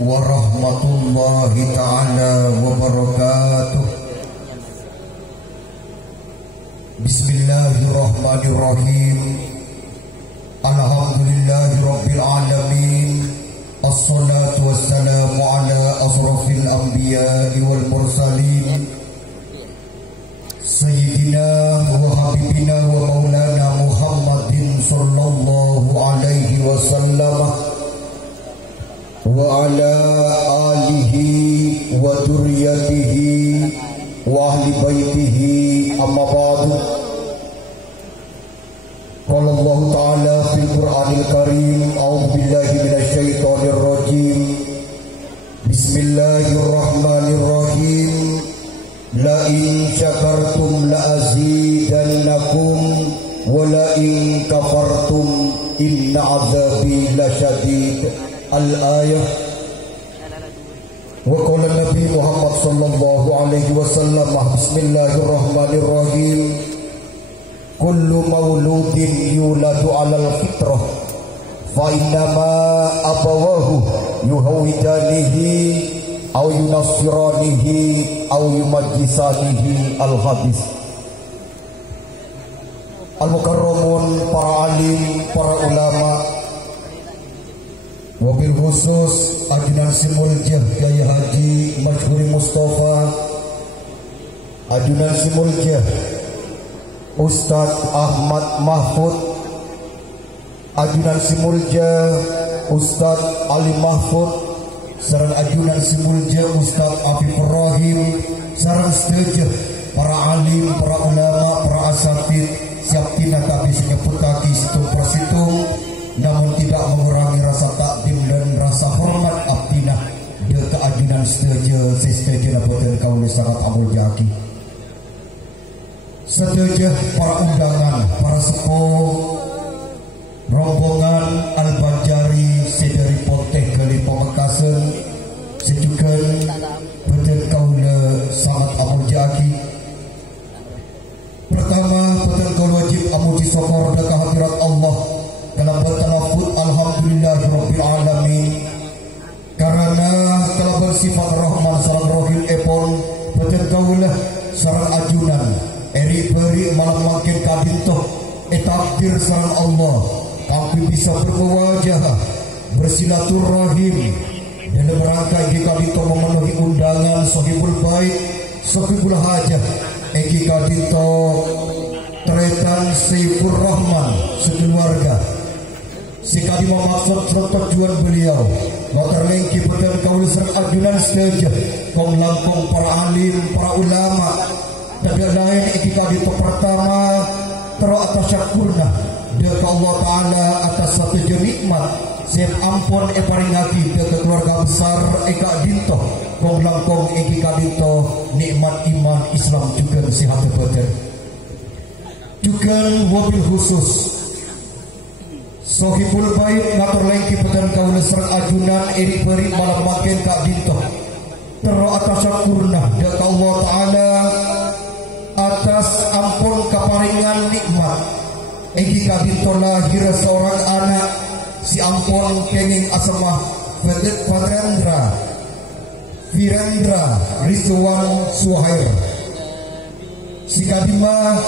warahmatullahi ta'ala wabarakatuh. Bismillahirrahmanirrahim. Alhamdulillahi rabbil alamin. Assalatu wassalamu ala asrafil anbiya'i wal mursalin Sayyidina wa habibina wa maulana Muhammadin sallallahu alaihi wasallam wa ala alihi wa duriyatihi wa ahli baitihi amma ba'du. Qala Allah ta'ala fil Qur'anil Karim, a'udzu billahi minasy syaithanir rajim. Bismillahirrahmanirrahim. La in syakartum la azidannakum wa la in kafartum inna azabi lasyadid. Al-ayah. Wa qala Nabi Muhammad sallallahu alaihi wasallam, bismillahirrahmanirrahim. Kullu mauludin yuladu 'alal fitrah fa innama abawahu yuhawidanihi aw yunassiranihi aw yumajjisanihi. Al-hadis. Al-mukarramun, para alim, para ulama, wabil khusus Ajunan Simuljah Gaya Haji Masyhuri Mustafa, Ajunan Simuljah Ustadz Ahmad Mahfud, Ajunan Simuljah Ustadz Ali Mahfud, sareng Ajunan Simuljah Ustadz Afifur Rahim, sareng sedaya para alim, para ulama, para asatid siap tina kabeh nyebut kaki situng persitung, namun tidak mengurangi rasa takdim dan rasa hormat abdina de keajunan sedaja boten kaula sangat amul jaki. Sedaja para undangan, para sepuh, rombongan Al-Banjari sedari Ponteh Gali Pamekasan, sejukan boten kaula sangat amul jaki. Pertama, boten kaula wajib amul disokor de kehadirat Allah dalam bertalafut alhamdulillahirabbil alamin, karena telah bersifat rahman sareng rohim epon boten kaulah sareng ajunan eri beri malam makin kadintoh takdir sareng Allah kami bisa berwajah bersilaturahim dalam rangka iki kadintoh memenuhi undangan sahibul bait sahibul hajah iki kadintoh Tretan Saifur Rahman sekeluarga. Sikali maksud tujuan beliau motor lengki betul kaul serang ajunan sedaja kong langkong para alim, para ulama, tidak lain ikika di pertama tero atas syukurna dia ke Allah Ta'ala atas satu nikmat siap ampun paringati dia ke keluarga besar eka dinto kong langkong ikika dinto nikmat iman Islam juga sehat betul juga wabil khusus Sohibul bait ngatur lengki pedan kaula serang ajunan eri beri malam makin kak dinto tero atas syukurna dia ke Allah Ta'ala atas ampun keparingan nikmat egi kak dinto lahir seorang anak si ampun kenging asemah Virendra Rizwan Suhair si kadima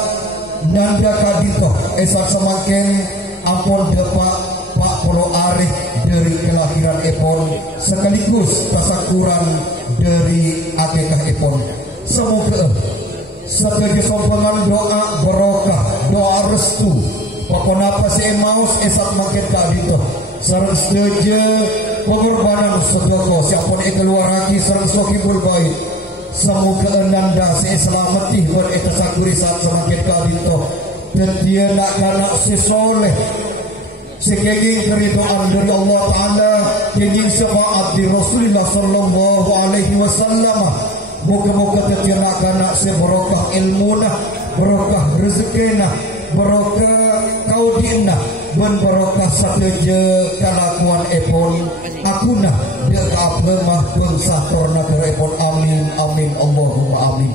Nanda kadito esak semakin ampun dapat Pak Polo Arif dari kelahiran epon sekaligus tasakuran dari akikah epon. Semoga sebagai sombongan doa barokah, doa restu pokoknya apa sih maus esak makin kadito sareng sedaja pengorbanan sedekah siapun keluaraki sareng sokibul bait. Semoga nanda saya selamati beretasakuri saat semakin kadito dan dia nak kanak si soleh si kenging keridoan dari Allah Ta'ala kenging syafaat di Rasulullah sallallahu alaihi wasallam. Moga-moga dia nak kanak si barokah ilmuna, barokah rezekina, barokah kaudina, dan barokah sateja kalakuan epon akuna dia keablemah bangsa torna epon. Amin amin Allahumma amin.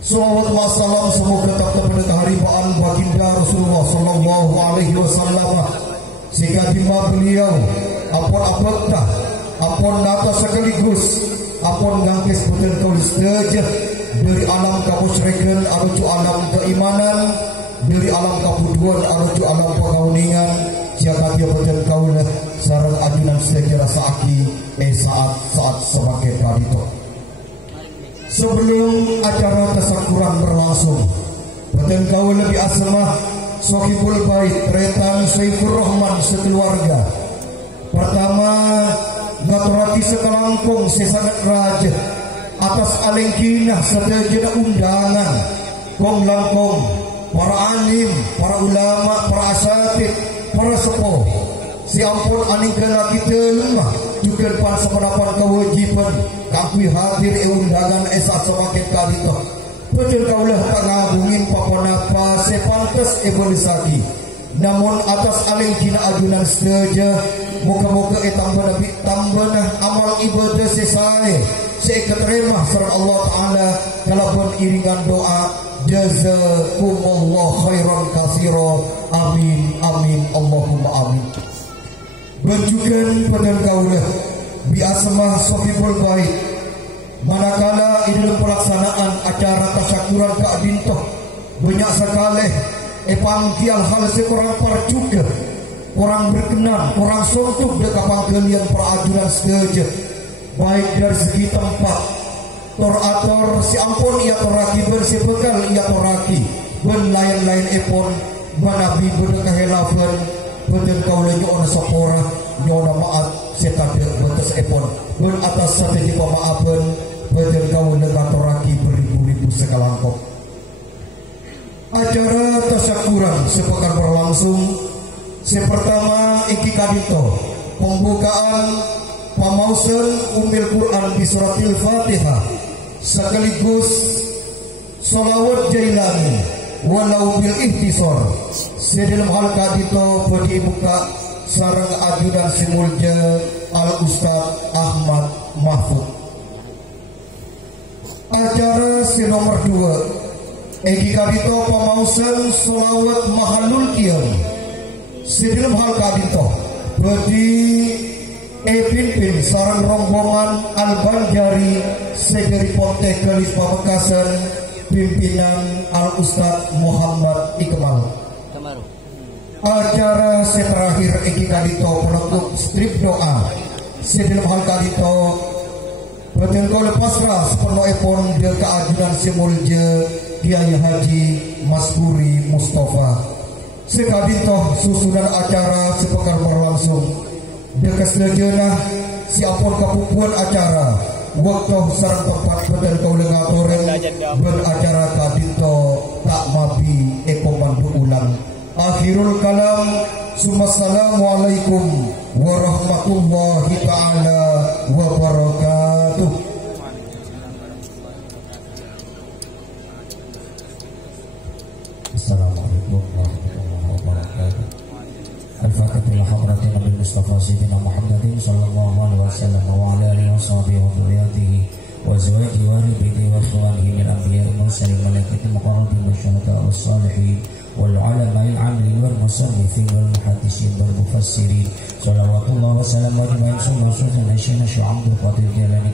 Salawat wa salam semoga tetap kepada keharibaan baginda Rasulullah sallallahu alaihi wasallam sehingga beliau ampun apetah, ampun nata sekaligus, ampun ngangkis betul kaulis saja dari alam kamusyrikan arucu alam keimanan, dari alam kabuduan arucu alam pengauningan, siapa dia betul kaulah sarang ajunan sejarah saaki saat semakin kali itu. Sebelum acara tasakuran berlangsung, betul kau lebih asmah Sohibul Bait Retan Saifur Rahman sekeluarga. Pertama, ngaturati sekelangkung sesangat raja atas alengkinah sedejena undangan kong langkong para alim, para ulama, para asatid, para sepuh. Si ampun aning kelaki telemah juga pan seperapan kewajiban kakui hadir undangan saat semakin kali itu. Betul kaulah tak ngabungin papanapa sepantes evolisaki. Namun atas aling kina ajunan saja, moga-moga tambah amal ibadah selesai. Seiketeremah serta Allah Ta'ala kalaupun iringan doa jazakumullah khairan katsira. Amin amin Allahumma amin. Berjugan pada kaulah biasmah Sohibul Bait manakala di dalam pelaksanaan acara tasyakuran Kak Dintoh banyak sekali pangkial hal seorang parcuga orang berkenan, orang sontuk dekat pangkalian perajuran sedaja baik dari segi tempat torator si ampun ia toraki bersibekal ia toraki ben lain-lain epon banabi berdekah helafan betul kaulah nyona sapora nyona maat setade batas epon ben atas strategi pemaafan betul kaulah ngatoraki beribu-ribu sekalangkok. Acara tasyakuran sepekan berlangsung. Pertama iki kadito pembukaan pamausan umil Quran di suratil Fatihah sekaligus sholawat jailani walau bil ihtisar. Sedalam hal kadito dibuka sarang ajudan simulja Al Ustaz Ahmad Mahfud. Acara nomor 2 eki kadito pamausan sholawat mahalul kiam. Sedalam hal kadito pimpin sarang rombongan Al-Banjari Segeri Ponte Kelis Pamekasan pimpinan Al Ustaz Muhammad Iqbal. Acara terakhir eki kadito penutup strip doa. Sedalam hal kadito betul kau pasrah sepenuh epon dia keajudan simulja Kiai Haji Maskuri Mustafa. Sekaditoh susunan acara sepekan berlangsung. Dekat sejenak si ampun kepupuan acara waktu sarang tempat betul kau lengatoren beracara kadito tak mabi ekoman berulang. Akhirul kalam Assalamualaikum warahmatullahi ta'ala wabarakatuh. Assalamualaikum warahmatullahi wabarakatuh. Al-Fatihah hadratin Nabi Mustafa Sayyidina Muhammadin sallallahu alaihi wasallam wa ala alihi wa sahbihi wa dhurriyyatihi wa azwajihi wa ahlihi wa ikhwanihi min anbiya'i mursalin malaikati muqarrabin wa syuhada'i was salihin wal ulama'il 'amilin wal musannifin wal muhaddisin wal mufassirin salawatullah wa salam wa ajma'in summa syuhdan asyana syu'abdul qadir jalani